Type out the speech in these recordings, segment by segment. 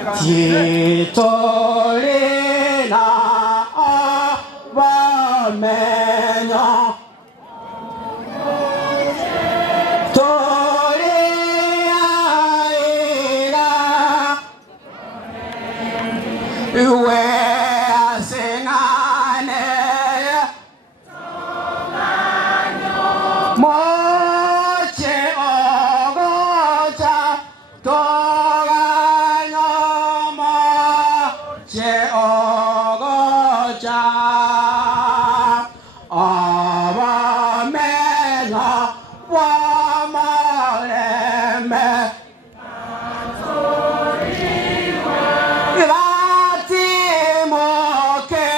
Titolina Abamenya Toliaira Uwe Asingane Moche Ogocha Toganyo Moche Ogocha Abamenya Wamaleme Ivatimoke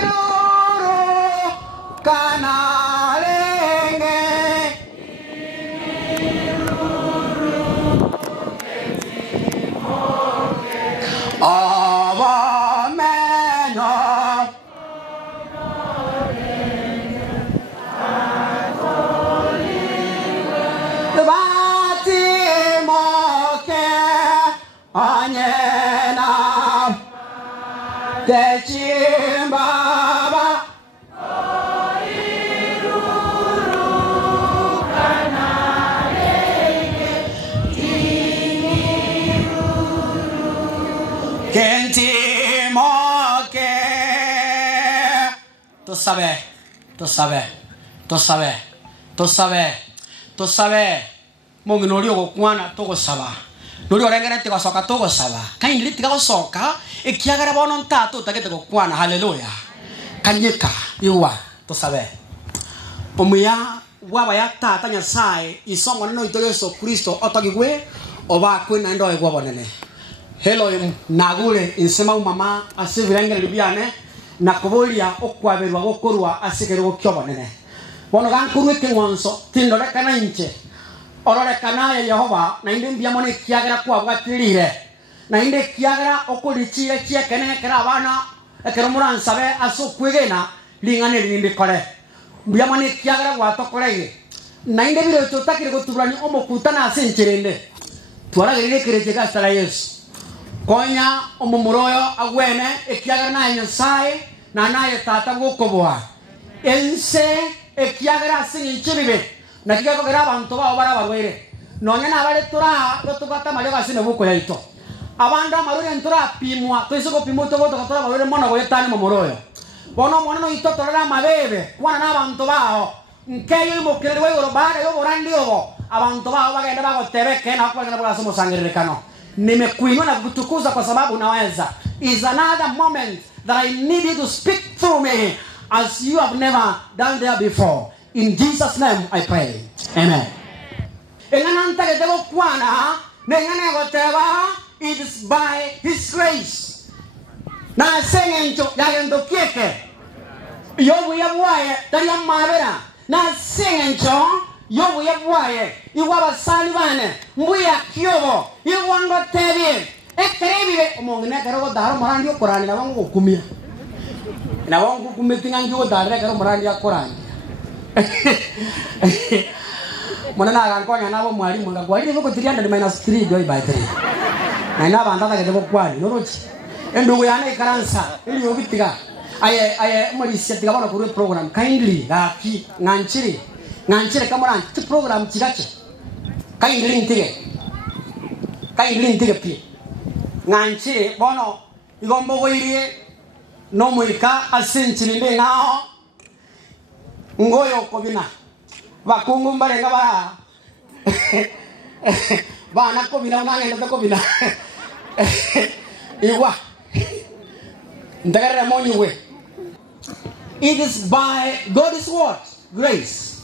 Koiruru Kanalenge Abamenya Ivatimoke Anyena Techimbaba Kentimoke Tú sabes Mungu nolio gukwana tugusaba nolio rengerete gasoka tugusaba kaindi tiga gosoka ikiagara bono ntatu tagete gukwana haleluya kanyika yuwa tusabe omuya waba ya tata nyasaye isongo no ito Yesu Kristo otagigwe oba kwina ndo egwa bonene hello nagule insema mama asivirengere biane nakubulia okwaberwa gokorwa asigere gokyobonene bono gankuru kingonso tindole kana inche orore kana ya Yehova na inde mbia mone kiagera kwa bwatirire na inde kiagera okurichire kiekene kera abana ekero muransabe asokwegena lingane linde kore mbia mone kiagera gwatokorege na inde biro tutakire goturani omokutana asencherende twaragirire kireje gastara Yesu konya omumuroyo agwene ekiagera na nyasaye na naye tata gukobwa ense ekiagera singinchiribe na kigako kera abantu bao barabarwere nonya na bale tura gotugata malyo gasine buko yaito abanda marure ntura pimwa toisoko pimo to goto katora barure mono goyetani momoroyo bono mono no itotorera mabebe kwana na abantu bao nkeyo imokere we gorobare yo borandi obo abantu bao bagenda bagotebeke na kwa ngana somo sangirekano nimekuinua na kutukuza kwa sababu unaweza is another moment that I need you to speak through me as you have never done there before. In Jesus' name I pray. Amen. It is by His grace. Na sengencho yagendo kieke. Yobu yabuaye tari amabera. Na sengencho yobu yabuaye. Iwaba salivane. Mbuya kyobo. Iwango tebi. Ekerebibe omongene kero daro marandi okorani na wangu kumia. Na wangu kumitinga ngiwo dare kero marandi akorani. Mwana agankonya nabo mwalimu ngagwalire boko 300 -3 by 3 na ina bandana kete bokwani norochi endugu yana ikaransa ili yobitiga aye mulisia tiga bana kuru program kindly gaki nganchire kamara ti program kigache kindly ntige pi nganchire bono igombo goirie no muika asenchirinde ngao ngoyo kobina bakungu mbarenga ba bana kobina unangenda kobina iwa ndagara monywe. It is by God's word grace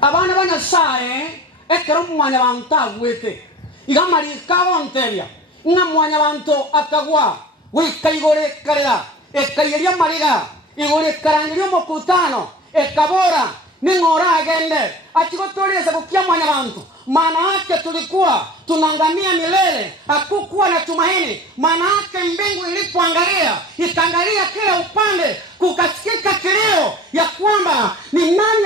abana bana sae ekero mwanya bantu wete igamari kawonteria nga mwanya bantu akagwa wikaigore karera ekayeria mariga igore karangirio mokutano ekabora ningora agende achigotoleza kukia mwanya bantu maana yake tulikuwa tunangamia milele hakukuwa na tumaini maana yake mbingu ilipoangalia ikaangalia kila upande kukasikika kilio ya kwamba ni nani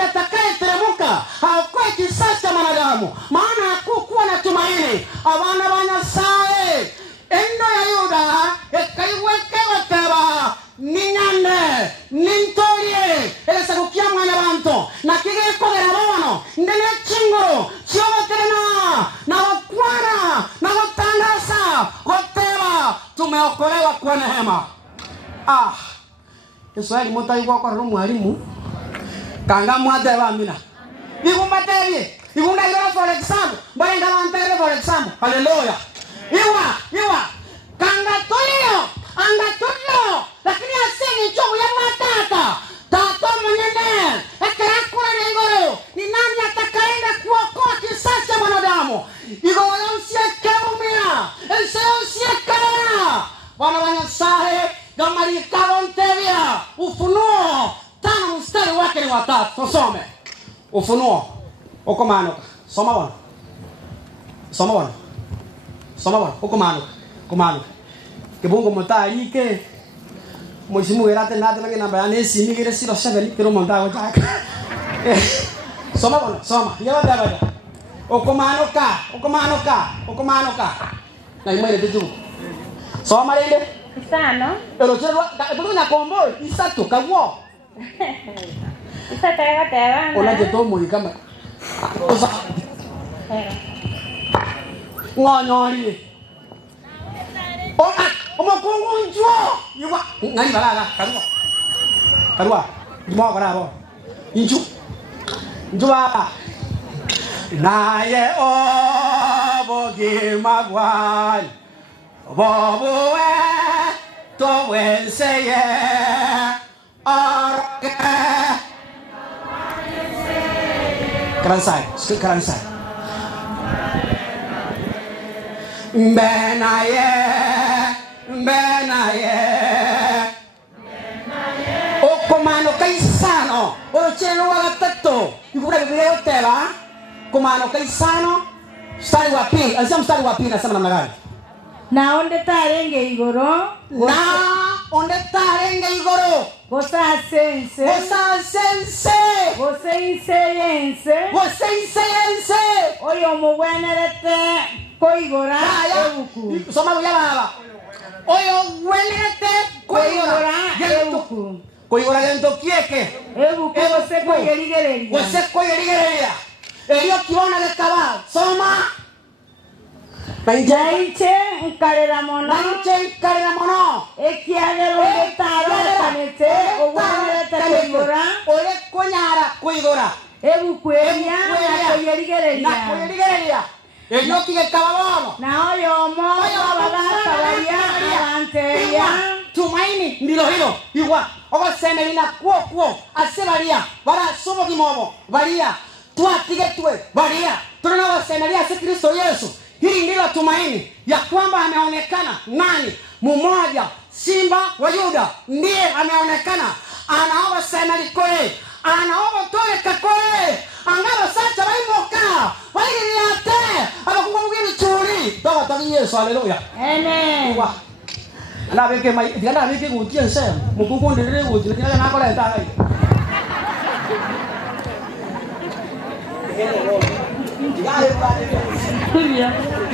mwema. Kiswahili mutaigwa kwa mwalimu. Kanga mwade wa mina. Igumaterie. Igunda ira for example. Barenga mantere for example. Hallelujah. Iwa. Kanga tolio. Anga tolio. Lakini asini chogo ya matata. Tata mwenene. Ekrakura ngoro. Ni nani atakaenda kuokoa kisasi cha mwanadamu? Igora usiekemia. Usiekemia. Bwana wa Nyasaye gamari karontevia. Ufunuo 5 mstari wake ni 3. Tusome. Ufunuo. Okomanuka. Soma bwana. Okomanuka. Kibungo mutarike. Mwishimu gerate nate nange namba ya nesi ni gere 07 kiro montago jaka. Soma bwana. Yawa bada. Okomanuka. Na imwele tuju. Soma lele. Isano. Ero chero na kombo isatu kawo. Isatega. Ola je tomo ikama. Osa. Ngonyori. Omokungunjo. Iwa. Ngani balaga. Karua. Dimo karabo. Inju. Njua. Naye obogi magwan. Boboe to wenseye. Arke. Keransai. Benaye. Okomano kaisano. Orocheno wala tato. Ikura video tela. Komano kaisano. Mstari wa pili. Anasema mstari wa pili nasema namna gani? Na onde tarenge igoro. Gosasense. Oyo mugwenerete koigora ebuku. Soma ya baba. Oyo gwenerete koigora ebuku. Koigora gento kieke. Ebuku oseko yerigereria. Elio kiona de cabal. Soma. Naiche nkarera mono. Ekiagero taro kanete ogwenerete koigora. Ole koigora. Ebuku eria na koyerigereria. Elio kige cabalono. Na oyo mo babaria tumaini ndilo hilo. Iwa. Ogo semelina kuo. Asebaria. Bara somo kimobo. Baria. Tuatige baria. Tunao semelia si Kristo Yesu. Hili ndilo tumaini ya kwamba ameonekana nani? Mmoja, Simba wa Yuda ndiye ameonekana. Anaomba semeli koe. Anaomba tole kakoe. Angalo sacha waimoka. Wailiate. Anakuwa mwili churi. Toka tabi Yesu. Haleluya. Amen. Wa. Ana beke gutia nsema. Mukuku ndire gutia kila na kola ta ai.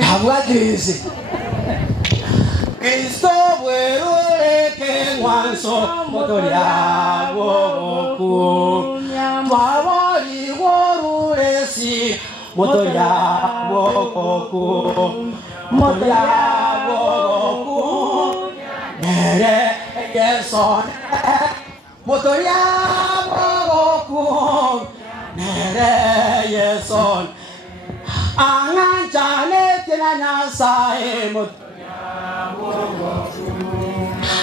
Habladise. Cristo vuelve que guanso motoria boku. Tuavori goruresi motoria boku. Nere que son motoria boku. Nere que son Anganjane tinanya sae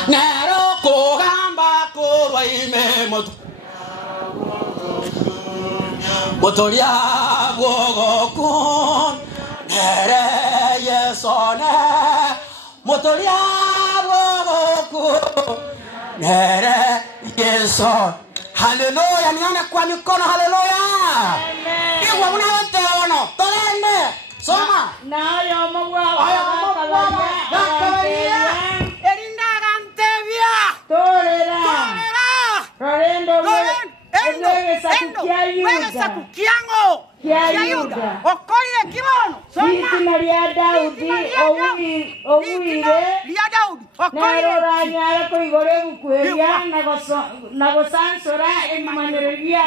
Nero kogamba korwaime motoria gogo nere yesone motoria gogo nere yeson. Haleluya, nione kwa mikono. Haleluya. Iwa unaoteono tolende soma na yo mogwa Gakabaria erinda gantevia torera rorendo wega kukiango kiayuda okoire kibono soma Maria Daudi owire lia Daudi okoire ranyara ko igore bukweria na gosansora emanereria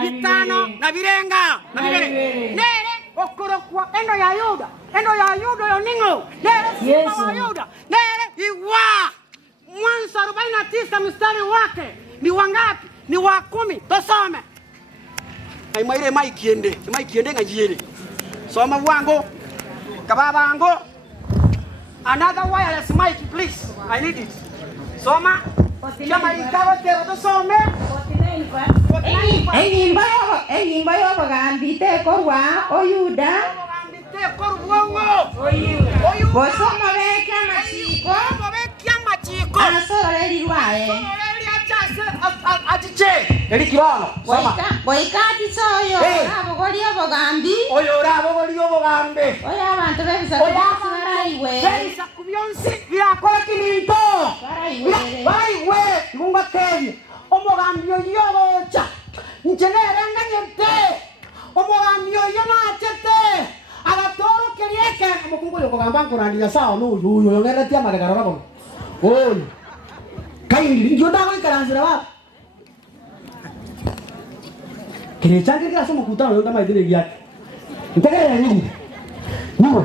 bitano na birenga nere okorokwa endo ya Yuda yo ningo nere Simba wa Yuda nere iwa Mwanzo 49 mstari wake ni wangapi? Ni wa 10. Tusome. Aimaire maikiende ngajiri. Soma wangu. Kababa wangu. Another wireless mic please. I need it. Soma. Kama ikawa kero tusome. Engimbayo bagambite korwa oyuda. Bosoma bekia machiko. Asoreri wae. Eri kibono. Soma. Boikati soyo. Abogolio bogambi. Oyo rabogolio bogambe. Oyo abantu bebisa kubaraiwe. Bebisa kubyonsi birakora kiminto. Baraiwe. Munga kebi. Omogambi oyo bocha. Njenera nganyete. Omogambi oyo nachete. Agatoro kerieke. Mukungu yo kugamba nkurandia sawa no uyu yongeretia magagaro bako. Oyo. Kaindi njoda wikaranzira wapi? Kile change kila somo kutana ndio kama idile yake. Ntegere nini? Niwe.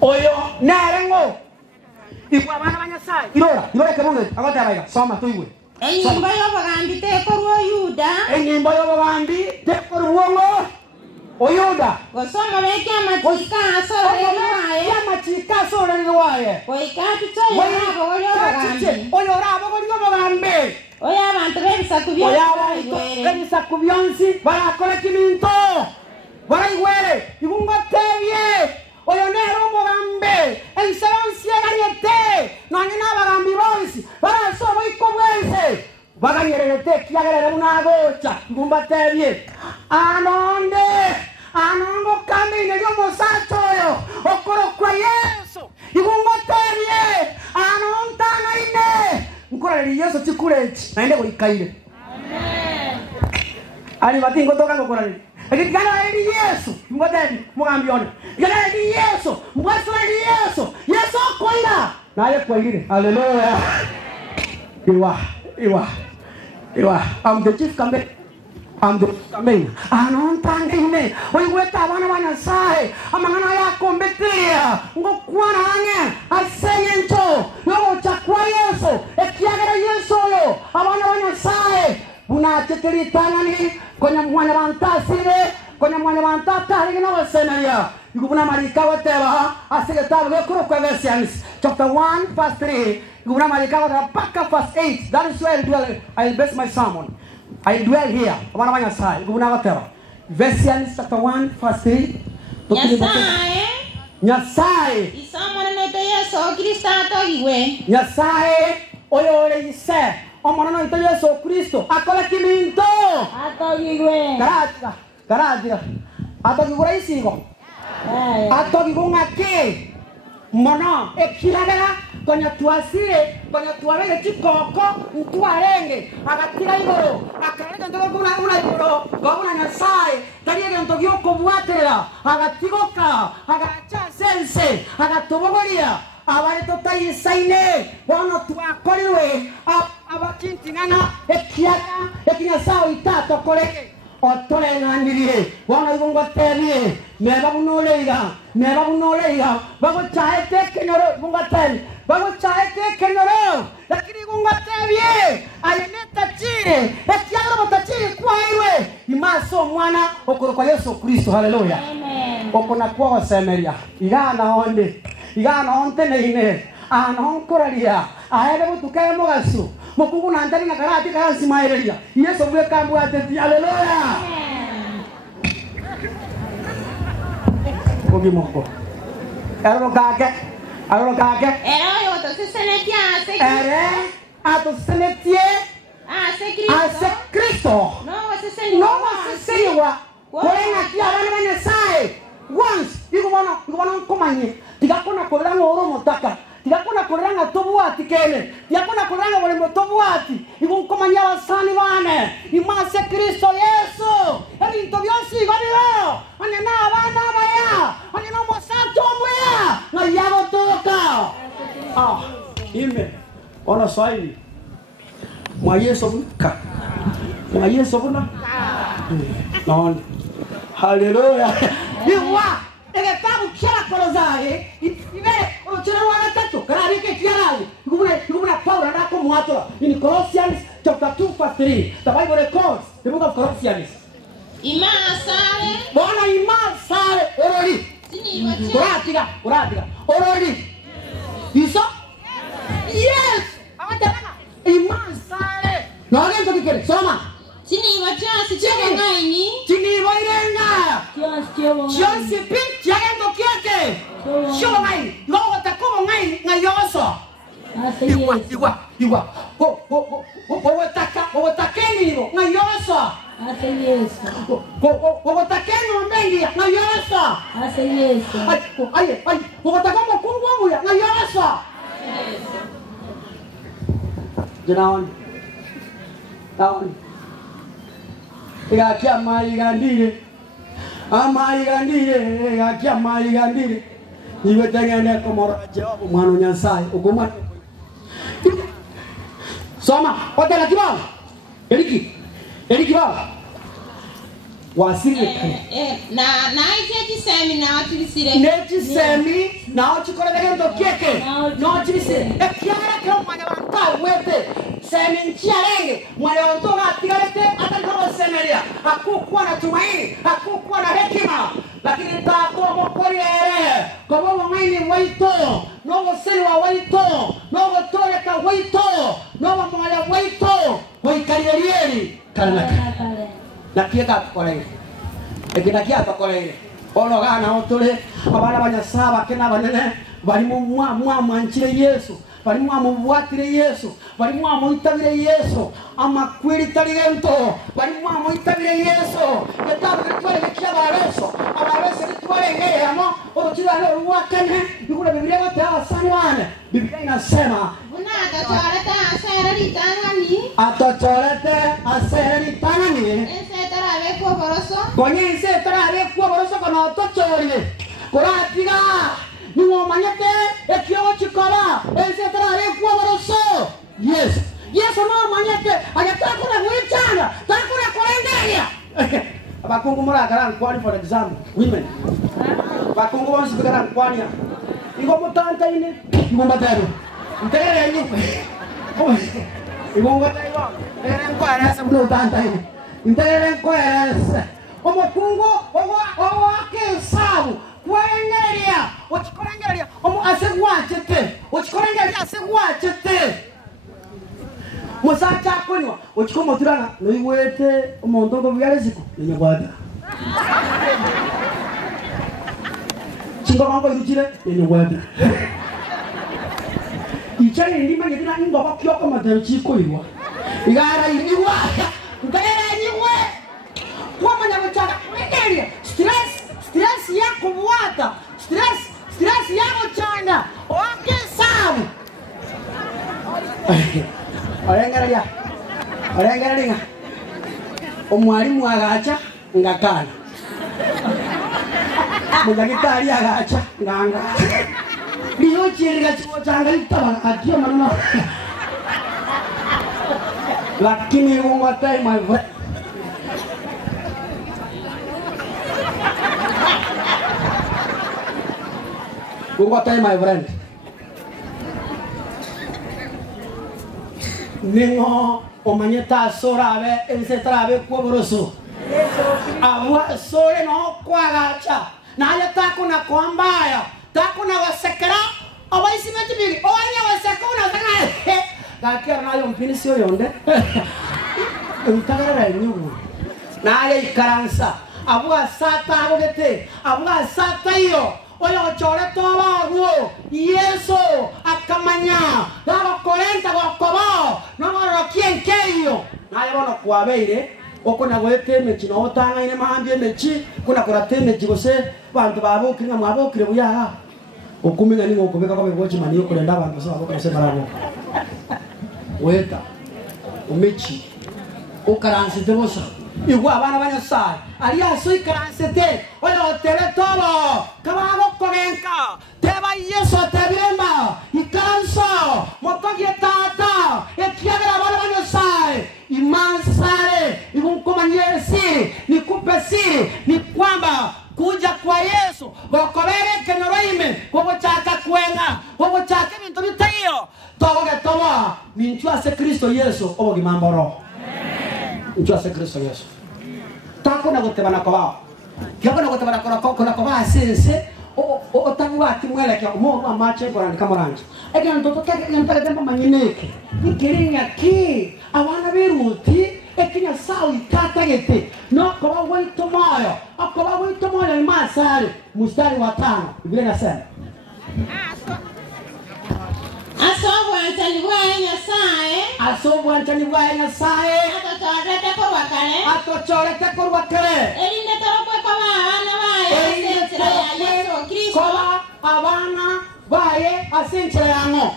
Oyo narengo. Ikwa bana banyasai. Irora kemunge agote abaga. Soma tuiwe. Enyimba yo bagambi te korwa Yuda. Enyimba yo bagambi te korwa Oyuda. Gosoma bekia machika asoreri wae. Ya machika asoreri wae. Boikati toyo abogolio bagambi. Oyo rabogolio bagambi. Oya abantu bebisa kubyonsi. Bebisa kubyonsi barakora kiminto. Baraiwere ibungo tebye. Oyo nero mugambe. Ensebansi yagariete. Nangina bagambi bonsi. Barasobo ikobwense. Baganyerete kiagerere munagocha. Ibumba tebye. Anongo kami nyo mosachoyo. Okoro kwa Yesu. Ibungo tebye. Anontana ine. Mkorali Yesu chikulechi naende kuikaile. Amen. Ali matingo toka ngokorali. Ekigana eli Yesu ngoteni mugambione. Gana eli Yesu, mwaso eli Yesu. Yesu koira. Naye koire. Hallelujah. Iwa. I'm the chief campaign. Anontangine. Oiweta wana sai. Amangana yako mbetia. Ngokwana anye. Asenyento. Yo chakwa Yesu. Ekiagera Yesu yo. Wana sai. Unachekeli tangani. Kwenye mwana bantasire. Kwenye mwana bantatari na wasemeria. Yuguna marika wateba. Asigetabu gekuru kwa Ephesians chapter 1 verse 3. Yuguna marika wateba paka verse 8. That is where I'll base my sermon. I dwell here. Wana sai. Yuguna wateba. Ephesians chapter 1 verse 3. Nyasaye. Isama na ito Yesu Kristo atogiwe. Nyasaye oyore ise. Omana ito Yesu Kristo akola kiminto. Atogiwe. Karadia. Atogiwe isigo. Atogiwe ngake. Mona ekiragera konya tuasire konya tuarege chikoko ntuarenge agatira igoro akarega ndo una igoro gona Nyasaye tariege ndo gyoko bwatera agatigoka agacha sense agatobogoria abareto tayisaine bono twakoriwe abakintingana ekinyasao itato korege otorenganirie bono igongo terie meba bunoleiga bago chaete kenoro igongo teri bago chaete kenoro lakini igongo terie ayeneta chire ekiagro botachire kwaiwe imaso mwana okoro kwa Yesu Kristo. Haleluya. Amen. Okona kwa semeria igana onte neine anonkoraria aere butukaye mogasu mukungu nantari na karati karansi maereria Yesu bwe kambu ateti. Haleluya. Kogi moko ero kake yo tosesenetia ase Kristo no waseseniwa kwenye kia wana sai once igubono nkomanye tigakona koranga oro motaka tigakona koranga tobuati kene tigakona koranga wale motobuati igunkomanya basani bane imase Kristo Yesu ebintu byose igoriro anena abana baya anena mosanto moya ngayago toka ime ona swahili mwa Yesu buna no. Haleluya. Iwa egetabu kira kolozae ibere ochero wana tatu karari ke kiarawi Igumuna Paul anako muatora. In Colossians chapter 2 verse 3, the Bible records the book of Colossians. Ima asare. Bona ima sare orori. Sini wacha. Uratiga. Orori. You saw? Yes. Ima sare. No again to be Soma. Sini wacha sicheke ngaini. Sini wairenga. Chionsi pin chiagendo kiake. Sio ngai. Ngo takumo ngai ngayoso. Iwa. Wotakeni hivyo ngayoso. Ase Yesu. Wotakeni ombengi ngayoso. Ase Yesu. Ai. Wotakamo kungu ya ngayoso. Jinaon. Taon. Igakia maigandire. Amaigandire, igakia maigandire. Iwe tengene komora jawabu mwana Nyasaye. Ugoma. Soma, otela kibao. Eriki baba. Wasiri. Na ije semi na atilisire. Neti semi na ochikora dagendo kieke. No atilisire. Ekiara kero mwana wanta wete. Semi nchiarenge. Mwana wantoga atigarete atakao semeria. Hakukuwa na tumaini, hakukuwa na hekima. Lakini tako mokori ere. Kobo mwaini waito. Nogo selwa waito. Nogo toreka waito. Nogo mwala waito. Waikarierieri. Kanaka. Na kieka akoleire. Ekina kia akoleire. Ono gana otole abana banyasaba kena banene bali mu mwanchire Yesu. Bali mu bwatire Yesu. Bali mu itabire Yesu. Amakwiri taligento. Bali mu itabire Yesu. Yatabu twale bikia bareso. Abareso twale ngeyamo. Otira lo ruwakane. Bikula Biblia yote asani wane. Biblia inasema Atachorete asere litangani. Atachorete asere litangani. Ense tarabe kwa boroso. Konye ense tarabe kwa boroso kono tochorile. Koratiga. Nuo manyete ekyo chikola. Ense tarabe kwa boroso. Yes. Yes no manyete. Ayataka na wichana. Takuna kolengeria. Abakungu mura karan kwani for example. Women. Bakungu wansi karan kwani. Iko mutanta ine. Iko mbatero. Ntere nyuko. Iko mbatero. Ntere kwara sabno tanta ine. Ntere kwara. Omokungu owa kesabu. Kwaengeria. Ochikorengeria. Omo asegwachete. Ochikorengeria asegwachete. Musacha kwenwa. Ochikomo turana. Noiwete omonto ko byareziko. Nyagwada. Chingo mambo irukire. Nyagwada. Ichari ndima ngedina ndo bakyoko matero chiko iwa. Igara iriwa. Ngara nyiwe. Kwa manya mchaka. Ngeria. Stress yako buata. Stress yako changa. Oke sabu. Orengeria. Omwalimu agacha ngakana. Mudagitari agacha nganga. Biyo chiriga changa itaba atio manana. Lakini ungotai my friend. Ungotai my friend. Ningo omanyeta sorabe ense trabe kwaboroso. Awa sore no kwagacha. Na ya takuna kwambaya. Takuna wasekera. Abaisi metibiri. Oanya wasekuna tanga. Kakera nayo mpinisi yonde. Untagara nyugu. Na ya ikaransa. Abua sata abogete. Abua sata iyo. Oyo chore toba ruo. Yeso akamanya. Daba 40 gokobo. No moro kien keyo. Na ya bono kwabeire. Okona gwete mechi no tanga ine mahambye mechi kuna kurate mechi gose bantu babo kinga mwabo kire buya. Okumenga ni ngokobeka kwa begochi mani yo kurenda bantu so babo kase barabo. Weta. Umechi. Okaranse debosa. Igwa abana banyasai. Aria so ikansete. Oyo tele todo. Kababo kogenka. Teba Yesu tebemba. Ikanso. Motogi tata. Ekiagara abana banyasai. Imansare. Ikumanyere siri. Nikupe siri. Ni kwamba kuja kwa Yesu. Gokobere kenoroime. Gogo chaka kwenga. Gogo chaka bintu bitayo. Togo Kristo Yesu obo gimamboro njose Kristo Yesu tako na gutebana kwa yako na gutebana kwa sense o tanwati mweleke mo amache kwa ndikamoranje ega ndoto kake ngantaka tempa manyineke ikiringa ki awana biruti ekinya sawi tatagete no kwa wito moyo akwa wito moyo imasari mstari wa 5 Biblia inasema asobwa ntani wa Nyasaye atochorete korwa kale elinde torokwe kwa bana baye asenchera ya Yesu Kristo kwa abana baye asenchera yango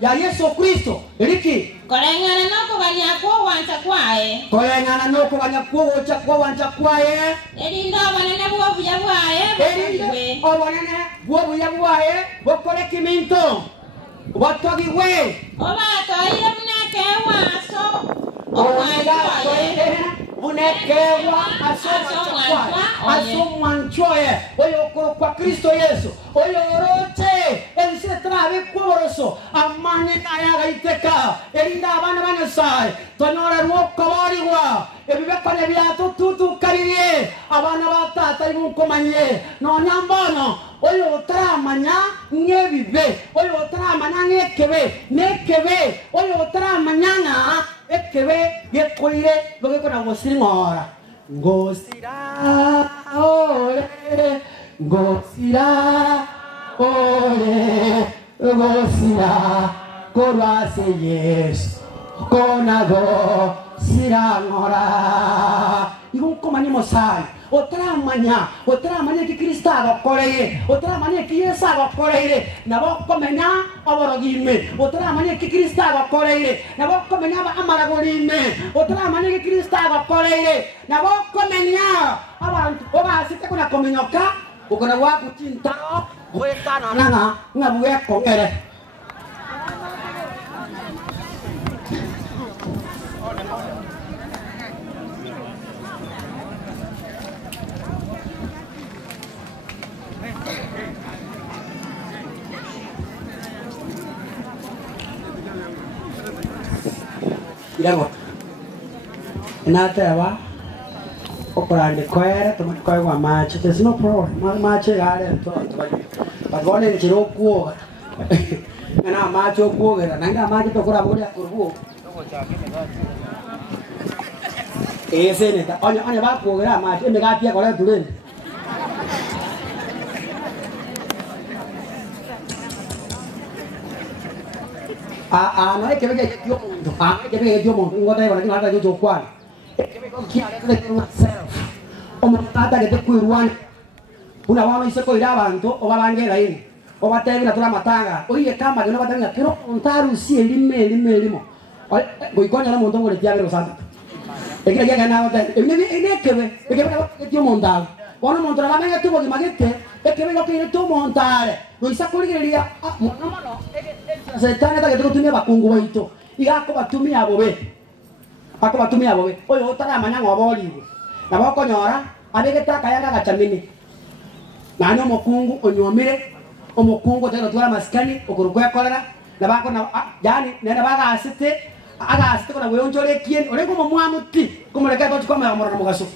ya Yesu Kristo eliki kolengana noko banyako wanta kwae kolengana noko banyako wanta kwae elinde abanene bwo buya bwaye elinde abanene bwo buya bwaye bokole kiminto watogiwe obatoire muneke waso unekewa asomwanchoye oyo kwa Kristo Yesu oyo rote elise trabe koroso amane kaya gaiteka erinda abana banasai tonora ruoko bariwa ebibekane byato tutu kariye abana batata imukomanye no nyambono oyo tramanya nyebibe oyo tramanya nekebe oyo tramanya ekebe yekoire bogekona ngosingora ngosira ole ngosira korwase Yesu konago sirangora igunkomanye mosai otaramanya ki Kristo abakoreye otaramanya ki Yesu abakoreye nabo komenya aborogime otaramanya ki Kristo abakoreye nabo komenya amaragorime otaramanya ki Kristo abakoreye nabo komenya abantu obasite kuna komenyoka ukona wakutintaro wetana nanga ngabuye kongere Ilago natewa okorande kwere tumakwaye wa mache there's no problem mache gare to bagone nchiro kuo na mache kuo gera nanga mache to kora bodi akurbu ese neta onya ba kuo gera mache me gatia kora tuleni no hay que ver que Dios mundo hay que ver que Dios mundo ngota ibona ngata yo kwani ekebe ko kia le que myself o mutata que te kuirwan una wama iseko ira abantu obabangera ini obatebira tula matanga oiye kama que no batanga quiero contar usi elimo boikonya na muntu ngore tiabero santa ekira ya gana ota ene kebe que Dios mundo ono muntu la venga tubo que magete ekebe ko que tu montare no isakuligeria mono Setana ta que tumia bakungu baito igako batumia bobe oyo utaramanya ngoboliwe na bakonyora abegeta kayanga gachamini nano mokungu onyomire omokungu tero twara maskani okurukwe kolera na bako na yani nenda baga asite kuna weyonjole kien orengo momwamuti kumuleka to chikoma amora na mugaso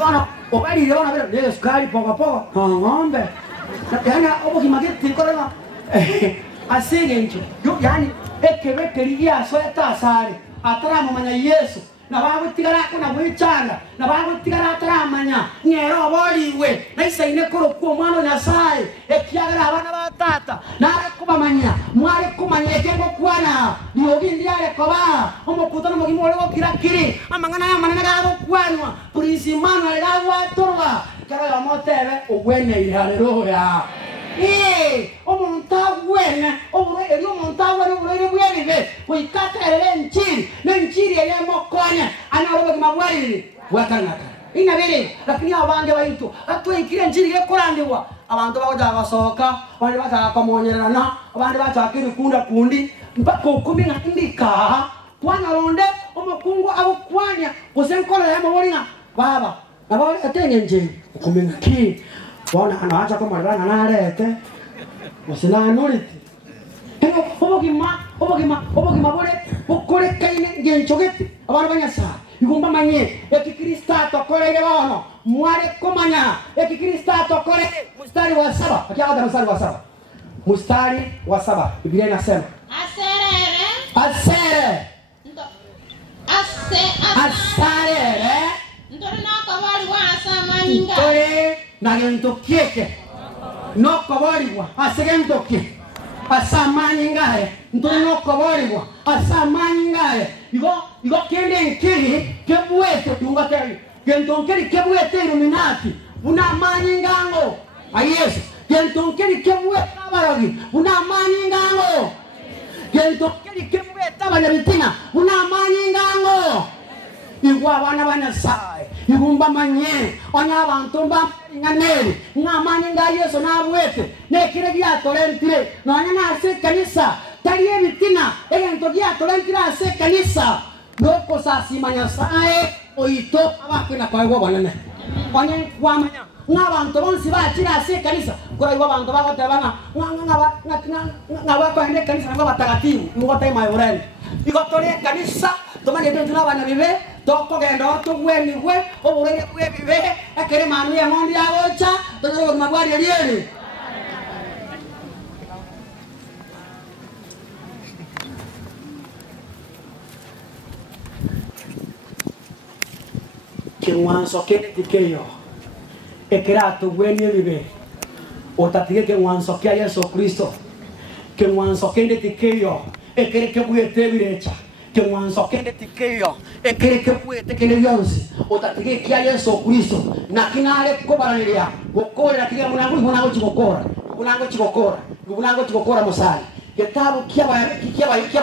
bana obali leona bero de skali poco ngombe yani obo kimageti kolera asengencho yo yani ekebekeriya soeta sare ataramanya Yesu na bagutigara kuna bwicanga na bagutigara ataramanya ngero boliwe na isaine koro kwa mwana Nyasaye ekiagara abana batata nare kubamanya mware kumanya ekengo kwana nyogi ndiare koba omokutana mogimole go kirakiri amangana yamanana gabo kwanwa prinsimano legawa torwa kara yamotebe ogwene haleluya omuntagwene obure elio montagwene obure buyanive kuikaterere nchiri ele mokonya anarobe mabwari wakanaka inabere lakini abange bayitu atwikire nchiri yekorandiwa abantu bagoja basoka bandi bataka komonyerana abandi batakiri kunda kundi mpaka 10 indika kwana ronde omukungu abukwanya kusenkola ya mabolinga baba nabo atengenje 10 ki bona anaacha kama rana narete usina nuriti eno obo gima obogima bole bukore kaine genchogete abantu banyasa igomba manye ekikristo atokorere bono mware komanya ekikristo atokorere mstari wa 7 akiaga mstari wa 7 mstari wa 7 Biblia inasema asere ndore nakobori wasamanyiga ndore nagentokieke nokoboriwa asegentokie asamanyingae ndore nokoboriwa asamanyingae igo kende nkiri kebuete tungateri gentonkeri kebuete Illuminati una manyingango ayesu gentonkeri kebuete abarogi una manyingango gentonkeri kebuete abanyabitina una manyingango igwa bana banyasaye igumba manye onya abantu nganeri ngamanyinga yesu nabwete nekire gyatolentire nonya nase kanisa tari ebitina egento gyatolentire ase kanisa noko sasimanya sae oito abakwina kwaigwa banene onya kwamanya n'abantu bonsi bakira ase kanisa kora igwa abantu bagotebana ngaba kanisa ngo batagatifu ngo tayimayorene igotore kanisa tomanye dentro n'abana bibe tokogenda otugwenigwe oburere bwebibe ekere manu ya ngondi yagocha togero mabwari elieri kimwanso kene tikeyo ekera tugweni bibe otatige kimwanso kya Yesu Kristo kimwanso kene tikeyo ekere kebuyete birecha kimwanso kende tikeyo ekereke bwete kene byonsi otatige kya Yesu Kristo na kinale kubaranira gukora kige munango chikokora musali kitabu kya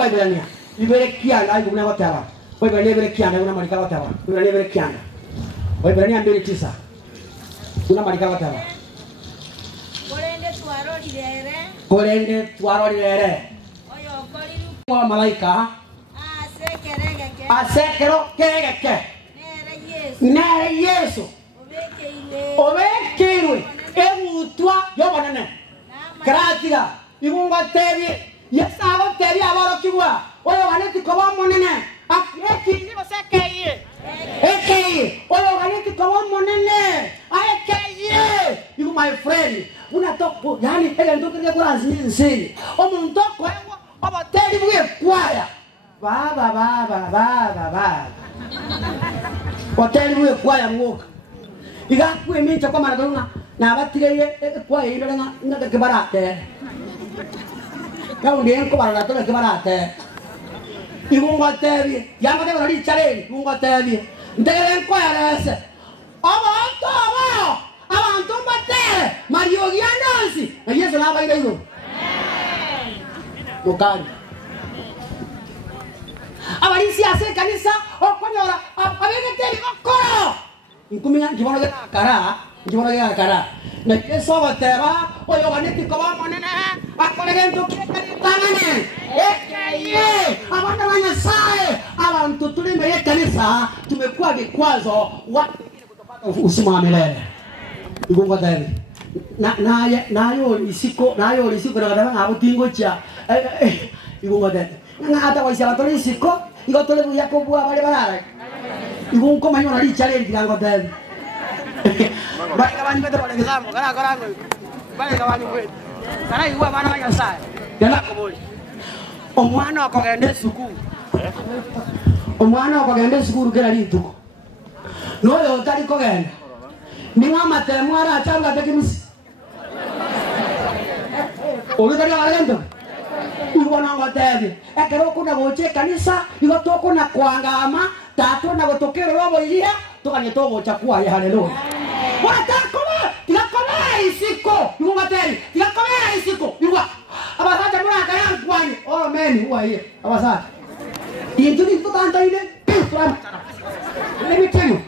Biblia ibere kya ayi munango taba Biblia ibere kya na marika taba Biblia ibere kya Biblia 2:9 una marika taba kolende twarolirere oyo koliru kwa malaika asekero kereke nere Yesu obekeirwe ebutwa yobonene kratiga igunga tebi yesago tebi abaro kigwa oyo ganeti koba monene akeki basekeye ekeye oyo ganeti koba monene akeye you my friend una toko yani egento kire kuranzi nsiri omuntu ko abateri bwe kwaya baba hoteli we kwaya mwoka iga kwemincha kwa maradona na batireye kwaya ile nga kebarate kaundi enko barata kebarate igunga tebi yanga de bari chale igunga tebi ndele kwaya rese abantu batere Mario Giandansi na Yesu na baile iro mukani abarisi ase kanisa okonyora abegete okoro nkuminya ngibono ge akara na Yesu batera oyo baneti ko bamonene akolegento kitanane ekeye abana banyasaye abantu tulime ye kanisa tumekuwa vikwazo watu wengine kutopata uzima wa milele igonga tayari nayo isiko na kadang abutingo cha igonga tayari nga ata kwa isaba tole isiko igo tole buya ko bua bale barara igo ko manyo na richale ndigango tayari bale kabani beto bale ngamo kana korango bale kabani kwetu kana iwa bana banyasaye yala ko boy omwana akogende sukuru kera lituko noyo otali kogenda ninga matemo ara changa tekimisi olutali aragendo ibona ngotebi ekero kuna goche kanisa igo toko na kwangama tato na gotokero robo iria tokanye togo chakua ya haleluya watakoma tikakoma isiko ngotebi tikakoma isiko iwa abasacha mura kaya kwani oh meni uwa hiyo abasacha yintuni tutanta ile pisram let me tell you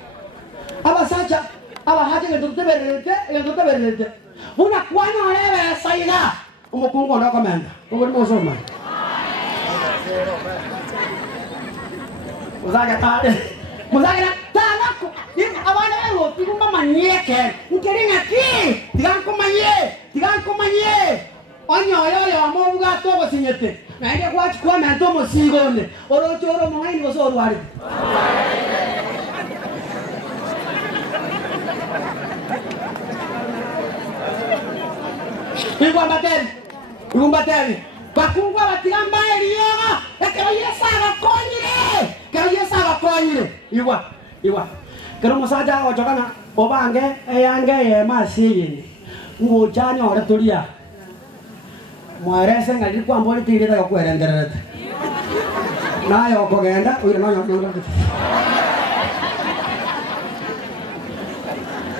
abasacha abahaje ngetuteberete una kwani olebe saina umukungu ndo komenda ngori mosoma muzaga tanako abana bero tigumba manyeke ngeringa tiganko manye onyo yo amobuga togo sinyete na ndio kwa mento mosigone oro mongaini goso orwari Igumbateri bakungwa batigamba eliyoga ekero Yesu agakonyire iwa kero musaja ochokana obange eyange yemasiyini nguchani ore tulia mwarese ngali kwambo litirira yokwerenderete nayo okogenda uyo no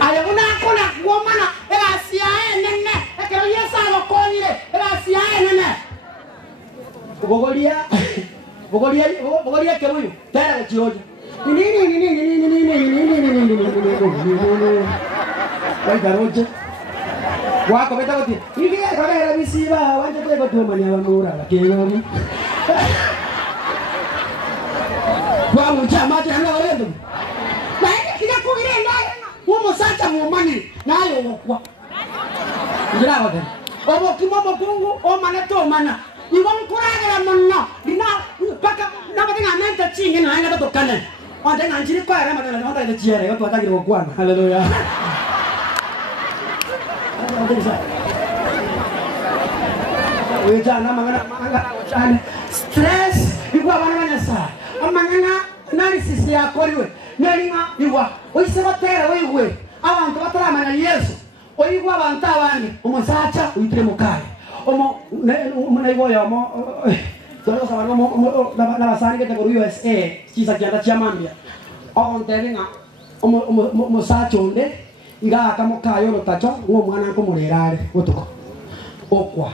ale kuna kuomana erasia nene ekero Yesu agakonyire erasia nene bogolia kebuyu tera chiojo Waigaroje wako beta goti igiye korera bisiba wanje kwego tumanya bamura bakegori wa mujama jana orendo naye kija kugirenda umusacha mumani nayo okwa ngira bade obo kimomo kungu o maneto mana Iwan kurang mana, dina pakai nama dengan mente cingin lain ada tukane. Ada nganciri kau era mana ada ada ciara, itu ada kira kuan. Haleluya. Wajah nama mana stress, iwa mana sa. Amangana narsis ya koriwe. Neringa iwa. Oisema tera oiwe. Awan tu batera mana Yesu. Oiwa bantawani. Umusacha uitremukai. Omo naigoya omo todo sabar omo la basani que te por USA chisa que anda chamambia on teninga omo sachonde iga kamo kayo no tacho ngo mwana ko murerare otuko okwa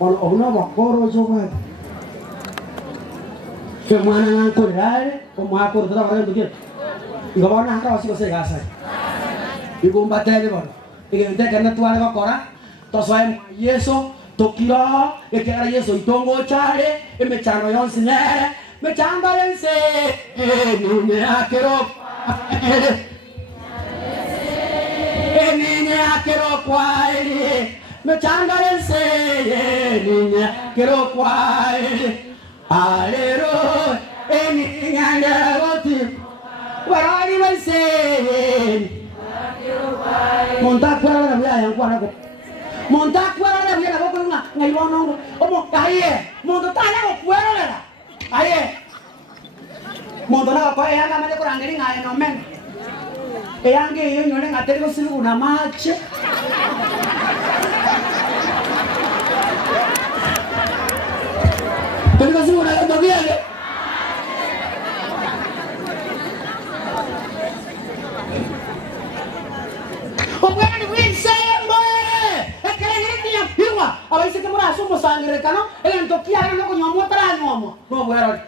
ono bakoro jowa ke mwana ko rare o mwa ko tara bare nduke iga bana ka wasiko se gasa igomba tele bono igente kana tuale bakora Tosai Yesu tokira ekera Yesu itongo chare emechano yonsinere mechamba lense nune akero nune akero kwaere mechanga lense nune akero kwaere alero eninyanga goti warani lense monta kwara na bya yankwana ko Monta kuera la vida boko nga ngaibono omo kaie mondo tala ko kuera la aye mondo na ko ya ngama de kurangiri ngaye no men e yange yo nyole ngateri ko silu na mache teri ko silu na ndo biale o buena ni win say Abang isi kemurah semua sangger kano, yang tokia kan aku nyomot terang ngomong, no buero,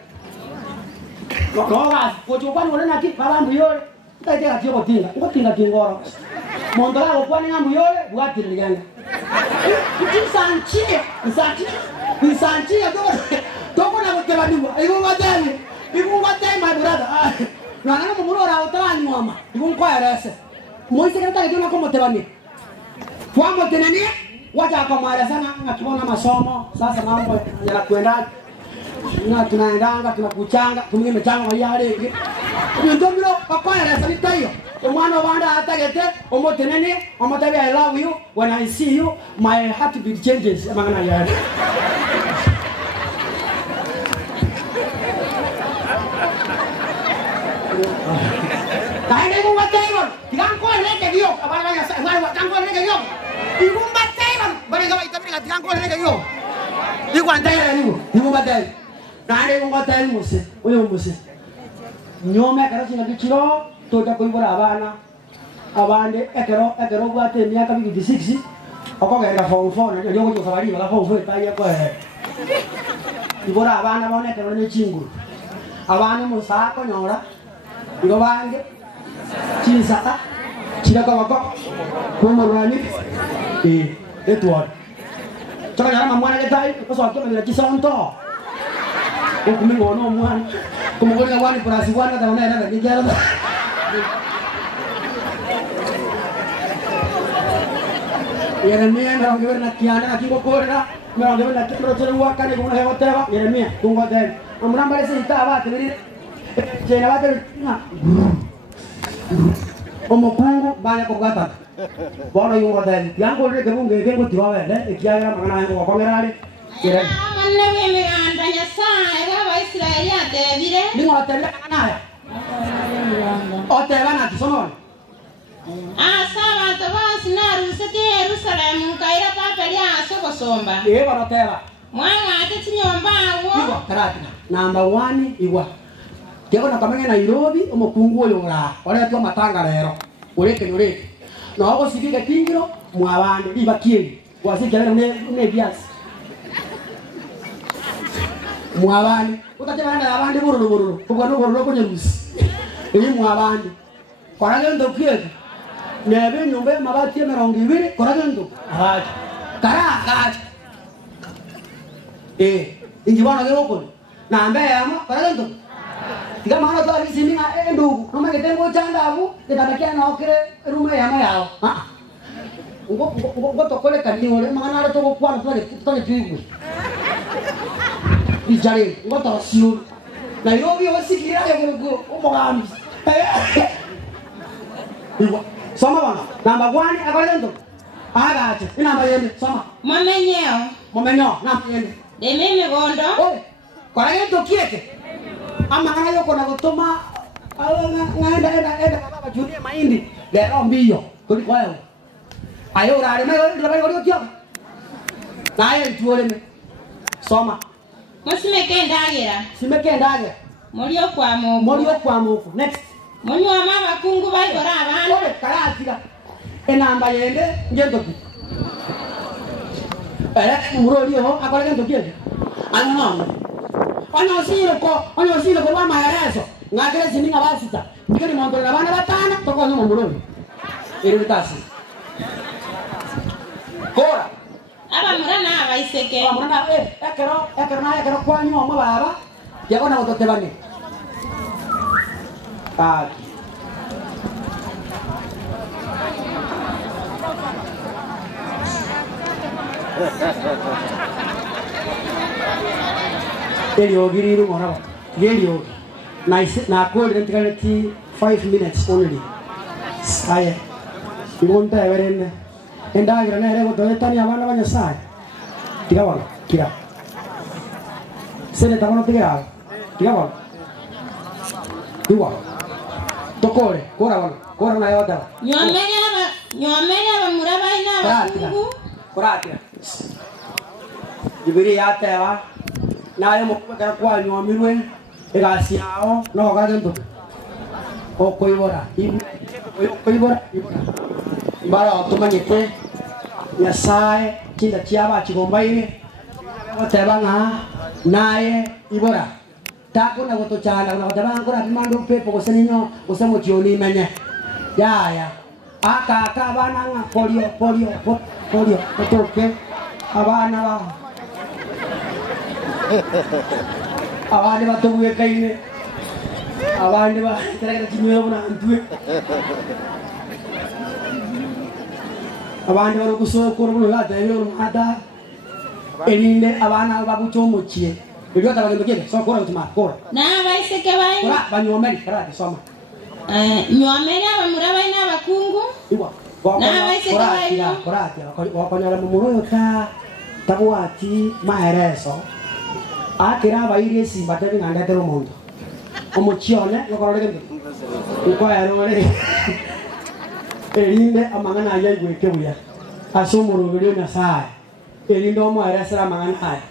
no gas, kocokan orang nak kawan buyur, kita jangan coba tinggal orang, montara okuan dengan buyur, buat diri kan, ini sanci ya tuh nak kewan dua, ibu ngatei my brother, nana mau mulu orang terang ngomong, ibu kau rasa, mau isi kita itu nak mau tewan ni, kau mau tewan ni? Wacha akamweleza sana akiona masomo sasa mambo yanakwenda na tunaendanga tunakuchanga tumige mechango yale ndio mlo akweleza nitayo omwana wanda atagete omotenene omotabi I love you when I see you my heart beat changes amangana yale Tayo mo watayo tiganko leke dio abana ngwa tango leke dio Igumba taiban, bari kau ikan beri katikan kau lagi yo. Iguan taiban ni, igumba taiban. Nade igumba taiban musse, uyu musse. Nyome karo sini kecilo, tu tak kau ibarat abande, ekero buat ni akan bigi disiksi. Aku kaya phone, jadi aku juga lagi malah phone tanya kau. Ibarat abana mana ekero ni cinggu. Abana musa kau nyora, igumba cinta, cinta kau kau merani. Itu ada. Cakap jangan mamuan aja tay, pasal aku mengira kisah onto. Aku mengono mamuan, kemudian kawan perasiwan kata mana ada lagi jalan. Yeremia mirongo ibiri na kianda akigokorera mirongo ibiri na kimero wa kane kumuna hegoteba Yeremia kungote amuramba lese itaba tibiri chena bate na omukungu banya kogata bono yungote yango reke bunge gengo tiwawende ekiagira magana yango wakomerali kire amanne wemiganda nyasaye w'abayisirayeli atebire ningotebire kanaya oteba na tisono asa abantu bose narusete Yerusalemu nkaira papa lyaso gusomba baroteba mwana ate kinyomba awo iwa karatina number 1 iwa Tiago na kamenya Nairobi omukungu oyo ora ore atwa matanga rero ureke no ago sibike tingiro mwabande bibakieri wasikira ne bias mwabande utatebana abande bururu kubwa no bururu kunyerusi iyi mwabande korage ndo kieke nebe nyumba mabati 200 korage ndo abaje kara injibana geroko na mbe yama korage ndo tiga mana to ali sininga ndugu kama kitengo chandabu kitabakia na okere rume yama yao ngo tokole kandiole mana ara to kwa tole tigu bijare ngo to siu Nairobi wasikira yego umogami iwa soma bana namba 1 akalendo agache inamba yende soma momenyo namba yende dememe gondo kwa hiyo kieke ama kana yoko na gutuma ngaenda baba junie mahindi lero mbio kuri kwa hiyo ayo rare mai kio naye tuoleme soma simekendagera Morio kwa muku next Munyu amaba kungu baigora abana ole karatira enamba yende ngendoki murorio akolege ndokiye anano Onyo ko wa mayarezo ngakere sininga basita ngiri mondo na bana batana toko nyo murorio iri bitasi kora aba murana abaiseke murana ekero kwanyu omo baba yako na gototebane Eliogiriru moraba. Eliogi. Na call rentality 5 minutes only. Saya. Igonta everende. Enda grana ere goto etani abana banya sai. Tiga wala. Kira. Sene tamono tiga. Tiga wala. Dua. Tokore. Kora wala. Kora na yoda. Nyomenya muraba ina bakungu. Korati. Ibiri yate wa. Naye mukubeka kwa nyomirwe egasiao no gagendo okoibora ibara otumanyite Nyasaye kinda kiaba kigombaire otebanga naye ibora tako na gotochana na gotabanga kora pimando pepo goseninyo osemo chioni menye yaya aka abana nga polio otoke abana ba abandi batubuye kaine abandi ba tereka kimwe buna ntwe abandi baro kusoko runo la deyo mata elinde abana babuchomochie ibyo tabagendo kile so kora utima kora na baiseke bayi kora banyomeri kara soma nyomeri abamuraba ina bakungu iwa na baiseke bayi kora wakonyala mumuroyo tabuati mahereso akira abaire simba tebe ngandetero mondo omochione lokorore uko yarore elinde amangana aye gweke buya asomurugire na sai elinde omo aresera amangana aye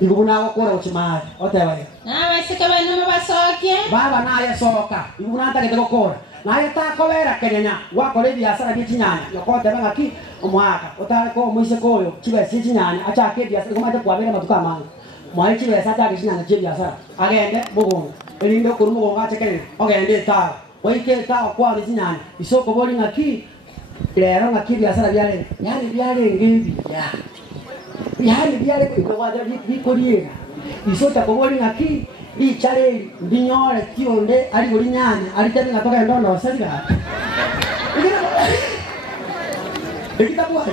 igubuna gukora ukimara otebaye na baiseke bano basoke baba naye soka igubuna ntakete gukora naye takobera kenyanya wakore biasara bikinyanya yokote bangaki omwaka otareko muise koyo kibese kinyanya achake biasara komate kwabera matuka manga Mwaiki wesa ta kishina je biasara agende mugongo elinde ko mugongo achekene ogende ta waike ta kwa bizinyana isoko boli ngaki lero ngaki biasara byale ngibi yani byale ko wada bikoriera isota ko boli ngaki ichare ndinyore kionde ali boli nyanya ali tebe ngatoka ndono salira ikitabuwa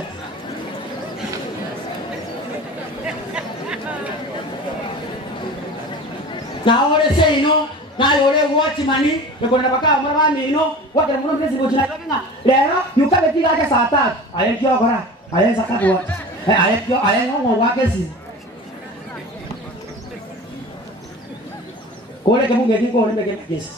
Na ole seino na ole watchmani ekona baka mara mino wakati muno mlezi bojina kinga lero yukabe tiga aja saa 3 ayekyo akora ayenza kadwa ayekyo ayengo wake si kole ke munge diko ole meke kesi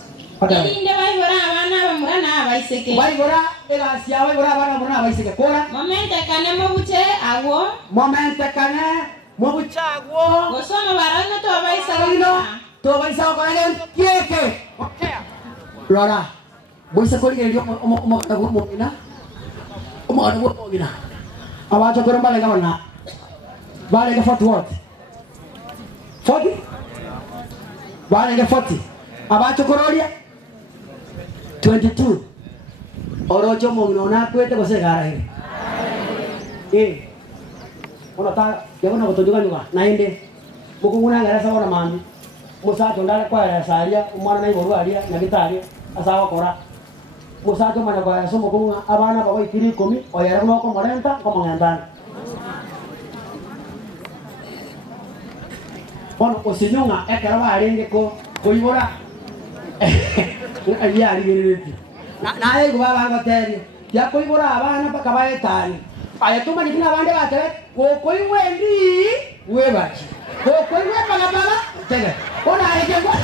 Inde baigora abana bamurana abaiseke. Baigora egasia baigora abana bamurana abaiseke kola Momente kane mobuche agwo. Momente kane mobuche agwo. Gosoma barano to abaisa Ino to baisa ko ale kieke. Lora. Boisa ko ile omo ina. Omo ina. Abacho ko mbale ngabana. Bale ke 40 what? 40? Bale ke 40. Abacho ko rolia 22. Orocho mongno na kwete ko se gara ona ta yabona kutojuka nyuka naende mukunguna ngara sabona mami musato ndale kwa ya salia umwana na iboru alia na gitari asawa kora musato mana kwa somo kunga abana baba ikiri 10 oyera no ko 40 ko mangandana ono osinyunga ekara barenge ko koibora ayari gereti na ego baba ngoteri ya koibora abana paka baetani ayatuma nikina bande bakere kokoi wendi webachi kokoi wepanga baba tege ona ayekwa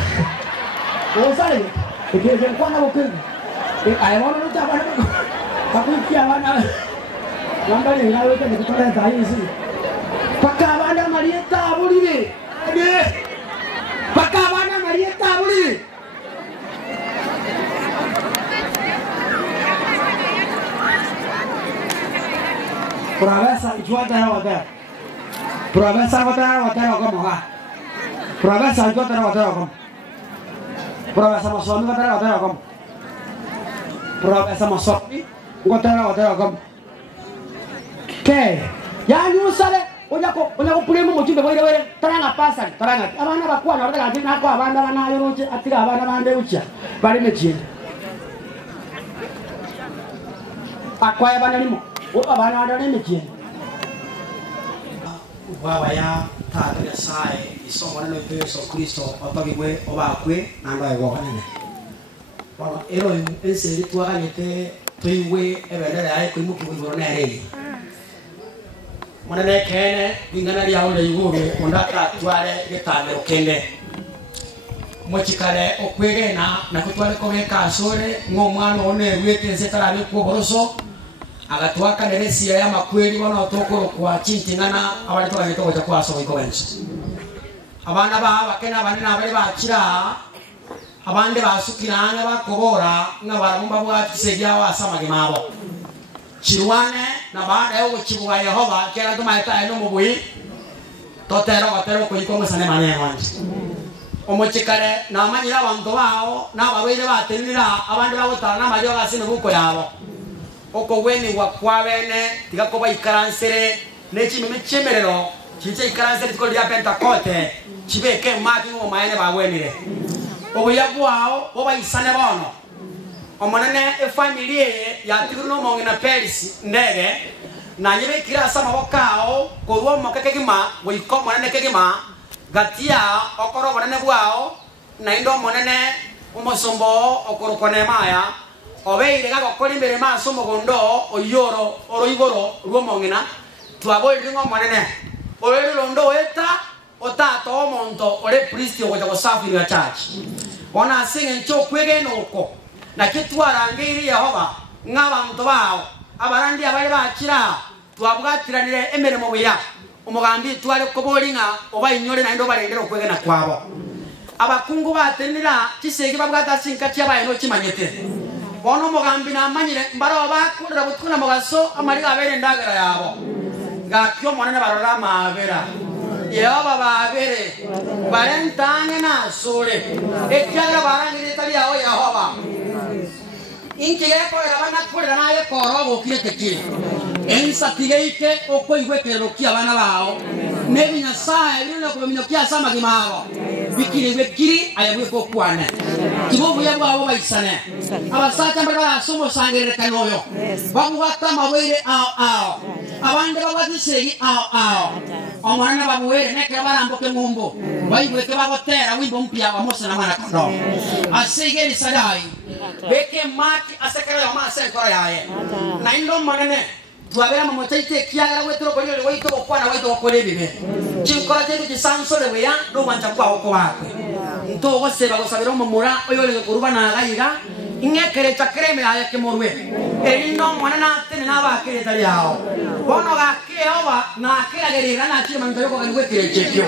osale ekeze kwana bokengi ayabona lutabana bakukia bana namba ni nawe ke kutoka taisi paka banda marieta bulire paka banda marieta bulire Provesa ijuatara watara. Provesa watara como va. Provesa ijuatara como. Provesa masoni watara como. Provesa masoni watara como. ¿Qué? Ya no sabe. Oya ko pulemo mochimbe boire boire taranga pasa taranga. Abana bakwa na ordega tina ko abana bana yo atiga abana bande ucha. Bari mechini. Akwa abana limo. Abana ada ni mungkin. Bapa ya tak ada saya isomo na no Yesu Kristo otogwe obakwe nanda ego kanene. Baba ero enseri twaganyete tuiwe ebendera ayi kwimuki bwo na reri. Mwana ne kene bingana lya ole yugube ondaka twale getane okende. Mochikale okwegena na kutwale komeka asore ngomwana one rwete setara biko boroso agatwaka neresia ya makweli wana otokoro kwa chintingana abali toka nitoko cha kwaso iko benso abana ba bakena banena abali bakira abande basukiranga bakobora ngabarumba bwati segia wasama gemabo chirwane na baada yo chibuwa Yehova kera tumaita eno mubui totero watero ko iko musane mane wanji omochikare na manyira abantu bao na babwire batenira abande bagotana majo gasine buko yabo oko weni wakwabene tigakoba ikaransere nechi mechemerero chiche ikaransere tiko lya Pentecoste chibeke mati ngo maene bawenire obuyabwao oba isane bono omonene efamilie ya tikuno mongina Paris ndege na nyebe kira sama bokao korwo mokekegima boiko monene kegima gatia okoro monene bwao na indo monene umosombo okoro konemaya obeire gakokora imbere maso mugondo oyoro oroigoro rwomongina twaboire ngo monene orero londo eta otato omonto ore priest ogoja gosafi ya church ona singe ncho kwege noko na kitwarangiri Yehova ng'abantu bao abarandi abali bakira twabwatiranire emeremo buya umugambi twale koboringa obayinyore na ndo barendero kwege na kwabo abakungu batenira kisege babwata sinka cyabaye no kimanyete bono mugambi na manyire mbaro bakundira butukuna mugaso amari abere ndagara yabo gakyo monene barora mabera Yehova babere barentane na sore ekyaga barangire tali yawo Yehova inkigeko erabana kurira naye korogo kirekekire ensatigeke okoigwekero kiabana bao nebinya sae bino kubimino kiasama kimaro bikiri bekiri ayabwe ko kwane kibovu yabo abo baisane abasata mbara somo sangere kanoyo babu batama were ao abande babadisegi ao omwana babuwere nekera baramboke ngumbo baibweke bagotera wimbo mpya wa Musa na mwana kondoo asigeri sadai beke maki asekera ya masa ekora yaye na indo monene twabera mu mutaite kiagara wetro ko nyole waito okwana waito okore bibe chinkora tetu chisansole weya no manja kwa oko wake nto goseba gosabira mu mura oyole kuruba na gaiga ingekere chakreme ya kemorwe erindo mwana na tene na bakere tali yao bono gake oba na kira gerira na chiri manzo yoko kanwe kire chekyo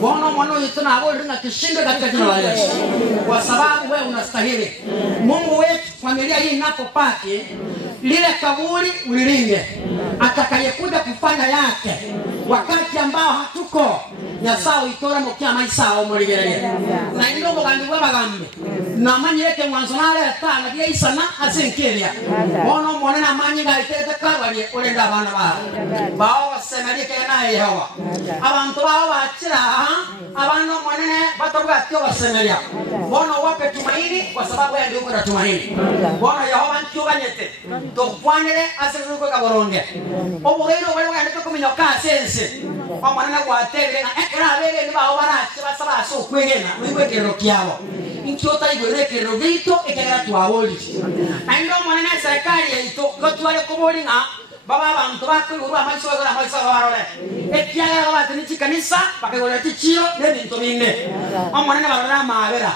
bono mwana yetu na abo ringa kishinde katika jina la Yesu kwa sababu wewe unastahili Mungu wetu familia hii inapopaki lile kaburi uliringe atakayekuja kufanya yake wakati ambao hatuko nyasao itora mokia maisha omuligerere na ndio mugambi bagambe na manyeke mwanzo nale atana dia isana asenkeria bono monena manyiga itete kabali olenda abana bao basemerie kana Yehova abantu bao bachira abana monene batoka tio basemeria bono wape tumaini kwa sababu yeye ndio kuna tumaini bono Yehova ntuganyete tokwanere asezuko kaboronge obugeiro wewe ndiko kuminyoka sense omwana kwa tele ekra bege ni bao barache basaba so kwegena niwe kero kiao inkiota igwere kero gito ekera twaboli ando monene serikali yeito gotwale kubolinga baba abantu bakuru amaisho bagora amaisho barole ekiagera batini kanisa bakagora tichiro nebintu binde omonene barora mabera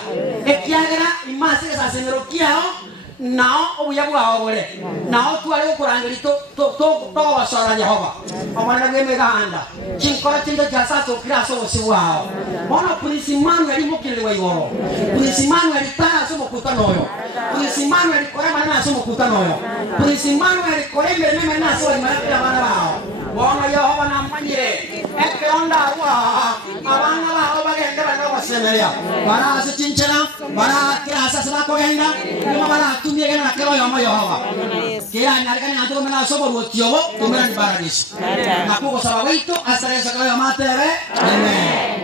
ekiagera imase sasenero kiao nao obuya bwao bole nao twale okurangiri to basora Yehova omwana gweme ganda chinkora chindo jasaso kiraso bosibwao bona polisimano yali mukire wa igoro polisimano yali tara so mukutano yo polisimano yali kora mana so mukutano yo polisimano yali kora meme na so mara bana bao bona Yehova na manyire ekonda wa abana bao bagenda bana basemeria bara se chinchana bara kirasa sa ko genda ni bara tumie gena kero yo mo Yehova kira narikani nato mena so bo tiobo tumera ni paradise na poko sabaito hasta eso que lo matere amen.